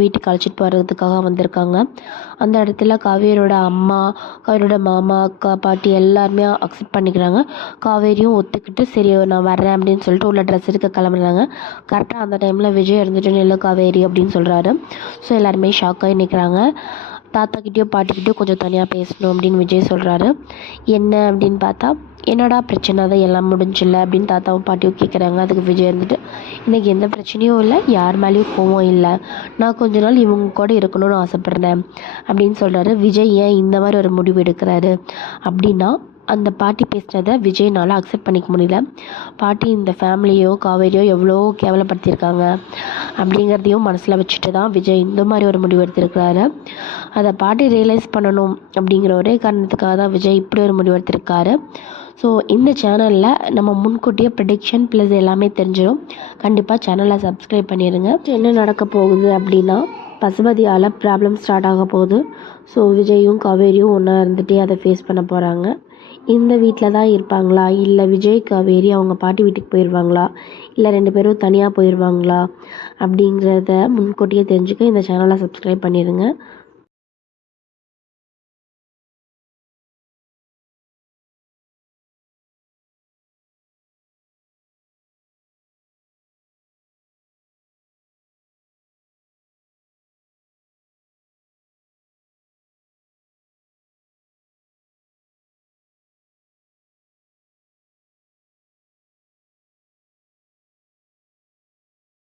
வீட்டுக்கு அழைச்சிட்டு போகிறதுக்காக வந்திருக்காங்க. அந்த இடத்துல காவேரியோட அம்மா, காவேரியோட மாமா, அக்கா, பாட்டி எல்லாருமே அக்செப்ட் பண்ணிக்கிறாங்க. காவேரியும் ஒத்துக்கிட்டு சரி நான் வர்றேன் அப்படின்னு சொல்லிட்டு உள்ள ட்ரெஸ் எடுக்க கிளம்புறாங்க. கரெக்டாக அந்த டைமில் விஜய் இருந்துட்டு நில்லு காவேரி அப்படின்னு சொல்கிறாரு. ஸோ எல்லாருமே ஷாக்காகி நிற்கிறாங்க. தாத்தாக்கிட்டேயோ பாட்டிக்கிட்டேயோ கொஞ்சம் தனியாக பேசணும் அப்படின்னு விஜய் சொல்கிறாரு. என்ன அப்படின்னு பார்த்தா, என்னடா பிரச்சனை தான் எல்லாம் முடிஞ்சில்ல அப்படின்னு தாத்தாவும் பாட்டியும் கேட்குறாங்க. அதுக்கு விஜய் இருந்துட்டு எனக்கு எந்த பிரச்சனையும் இல்லை, யார் மேலேயும் கோவம் இல்லை, நான் கொஞ்ச நாள் இவங்க கூட இருக்கணும்னு ஆசைப்பட்றேன் அப்படின்னு சொல்கிறாரு. விஜய் ஏன் இந்த மாதிரி ஒரு முடிவு எடுக்கிறாரு அப்படின்னா, அந்த பாட்டி பேசினதை விஜய்னால் அக்செப்ட் பண்ணிக்க முடியல. பாட்டி இந்த ஃபேமிலியோ காவேரியோ எவ்வளோ கேவலப்படுத்தியிருக்காங்க அப்படிங்கிறதையும் மனசில் வச்சுட்டு தான் விஜய் இந்த மாதிரி ஒரு முடிவு எடுத்திருக்கிறாரு. அதை பாட்டி ரியலைஸ் பண்ணணும் அப்படிங்கிற ஒரே காரணத்துக்காக தான் விஜய் இப்படி ஒரு முடிவு எடுத்திருக்காரு. ஸோ இந்த சேனலில் நம்ம முன்கூட்டியே ப்ரெடிக்ஷன் ப்ளஸ் எல்லாமே தெரிஞ்சிடும். கண்டிப்பாக சேனலை சப்ஸ்கிரைப் பண்ணிடுங்க. என்ன நடக்க போகுது அப்படின்னா, பசுபதியால் ப்ராப்ளம் ஸ்டார்ட் ஆக போகுது. ஸோ விஜயும் காவேரியும் ஒன்றா இருந்துகிட்டே அதை ஃபேஸ் பண்ண போகிறாங்க. இந்த வீட்டில் தான் இருப்பாங்களா, இல்லை விஜய் காவேரி அவங்க பாட்டி வீட்டுக்கு போயிடுவாங்களா, இல்லை 2 பேரும் தனியாக போயிடுவாங்களா அப்படிங்கிறத முன்கூட்டியே தெரிஞ்சுக்க இந்த சேனலை சப்ஸ்கிரைப் பண்ணிடுங்க.